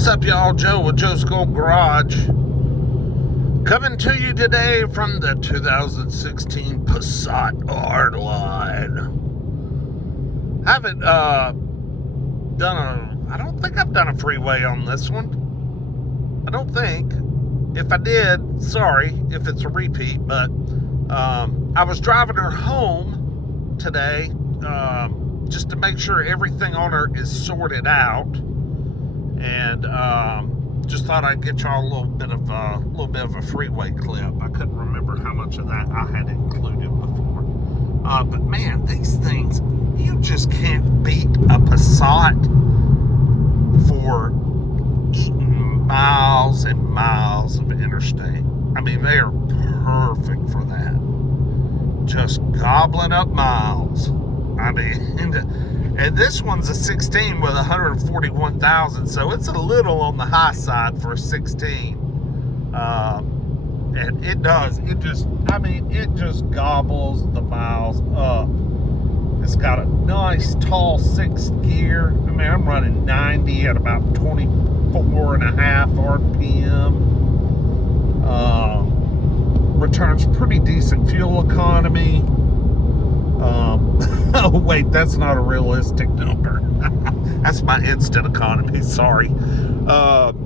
What's up, y'all? Joe with Joe's Gold Garage. Coming to you today from the 2016 Passat R-Line. I haven't I don't think I've done a freeway on this one. I don't think. If I did, sorry if it's a repeat, but I was driving her home today just to make sure everything on her is sorted out. And just thought I'd get y'all a little bit of a freeway clip. I couldn't remember how much of that I had included before. But man, these things, you just can't beat a Passat for eating miles and miles of interstate. I mean, they are perfect for that. Just gobbling up miles. I mean, and this one's a 16 with 141,000, so it's a little on the high side for a 16. And it just gobbles the miles up. It's got a nice tall 6th gear. I mean, I'm running 90 at about 24.5 RPM. Returns pretty decent fuel economy. Oh wait, that's not a realistic number. That's my instant economy, sorry. But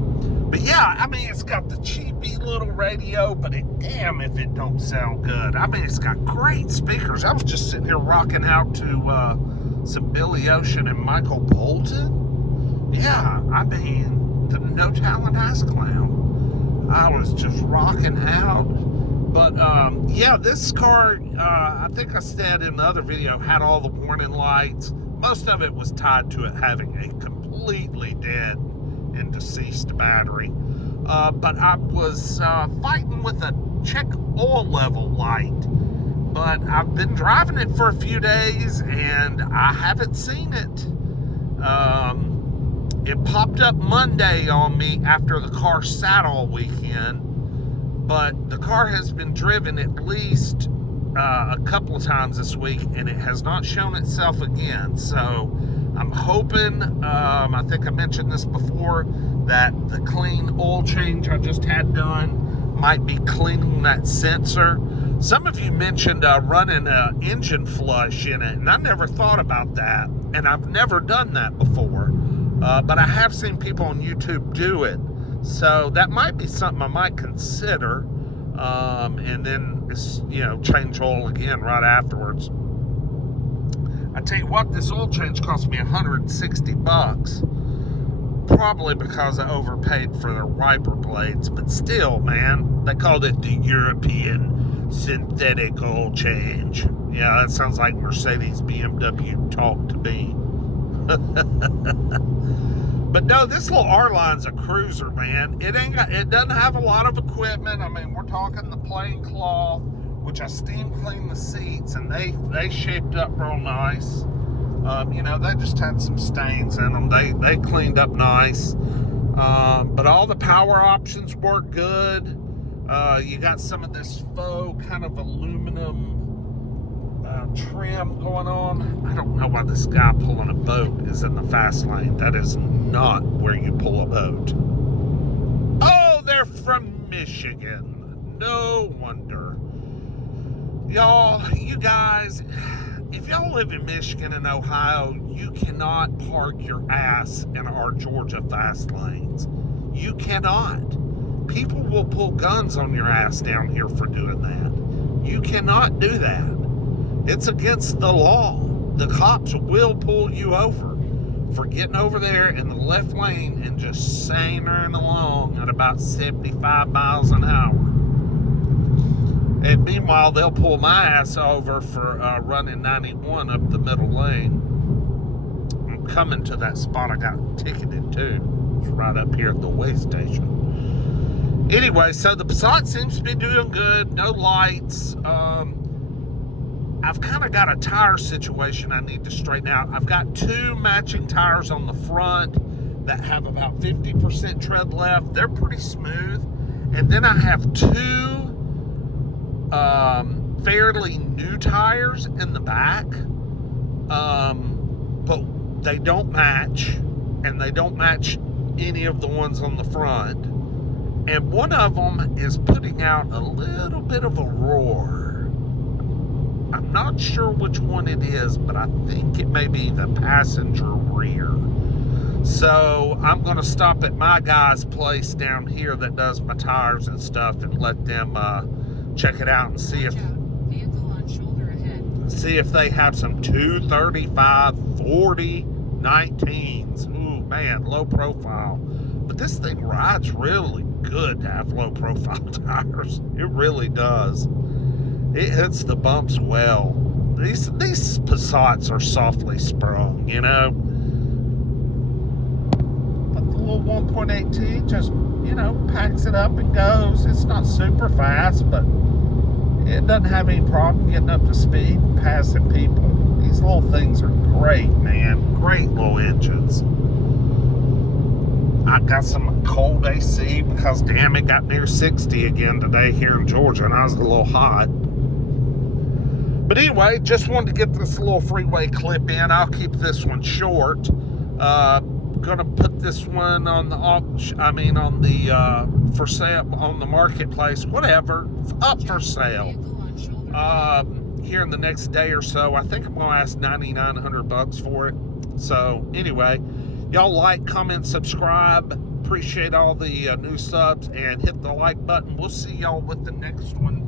yeah, I mean, it's got the cheapy little radio, but damn if it don't sound good. I mean, it's got great speakers. I was just sitting here rocking out to some Billy Ocean and Michael Bolton. Yeah, I mean, the No Talent Ass Clown. I was just rocking out. But, yeah, this car, I think I said in the other video, had all the warning lights. Most of it was tied to it having a completely dead and deceased battery. But I was fighting with a check oil level light. But I've been driving it for a few days, and I haven't seen it. It popped up Monday on me after the car sat all weekend. But the car has been driven at least a couple of times this week, and it has not shown itself again. So I'm hoping, I think I mentioned this before, that the clean oil change I just had done might be cleaning that sensor. Some of you mentioned running an engine flush in it, and I never thought about that, and I've never done that before. But I have seen people on YouTube do it. So that might be something I might consider, and then, change oil again right afterwards. I tell you what, this oil change cost me $160, probably because I overpaid for their wiper blades, but still, man, they called it the European synthetic oil change. Yeah, that sounds like Mercedes BMW talk to me. But no, this little R-Line's a cruiser, man. It doesn't have a lot of equipment. I mean, we're talking the plain cloth, which I steam cleaned the seats, and they shaped up real nice. They just had some stains in them. They cleaned up nice. But all the power options work good. You got some of this faux kind of aluminum trim going on. I don't know why this guy pulling a boat is in the fast lane. That is not where you pull a boat. Oh, they're from Michigan. No wonder. Y'all, you guys, if y'all live in Michigan and Ohio, you cannot park your ass in our Georgia fast lanes. You cannot. People will pull guns on your ass down here for doing that. You cannot do that. It's against the law. The cops will pull you over for getting over there in the left lane and just sailing along at about 75 miles an hour. And meanwhile, they'll pull my ass over for running 91 up the middle lane. I'm coming to that spot I got ticketed to. It's right up here at the way station. Anyway, so the Passat seems to be doing good. No lights. I've kind of got a tire situation I need to straighten out. I've got 2 matching tires on the front that have about 50% tread left. They're pretty smooth. And then I have 2 fairly new tires in the back. But they don't match. And they don't match any of the ones on the front. And one of them is putting out a little bit of a roar. I'm not sure which one it is, but I think it may be the passenger rear. So I'm going to stop at my guy's place down here that does my tires and stuff and let them check it out and see if they have some 235 40 19s. Ooh, man, low profile. But this thing rides really good to have low profile tires. It really does. It hits the bumps well. These Passats are softly sprung, you know. But the little 1.8T just, you know, packs it up and goes. It's not super fast, but it doesn't have any problem getting up to speed and passing people. These little things are great, man. Great little engines. I got some cold AC because, damn, it got near 60 again today here in Georgia, and I was a little hot. But anyway, just wanted to get this little freeway clip in. I'll keep this one short. Gonna put this one on the for sale on the marketplace, whatever, up for sale. Here in the next day or so. I think I'm gonna ask $9,900 for it. So anyway, y'all like, comment, subscribe. Appreciate all the new subs, and hit the like button. We'll see y'all with the next one.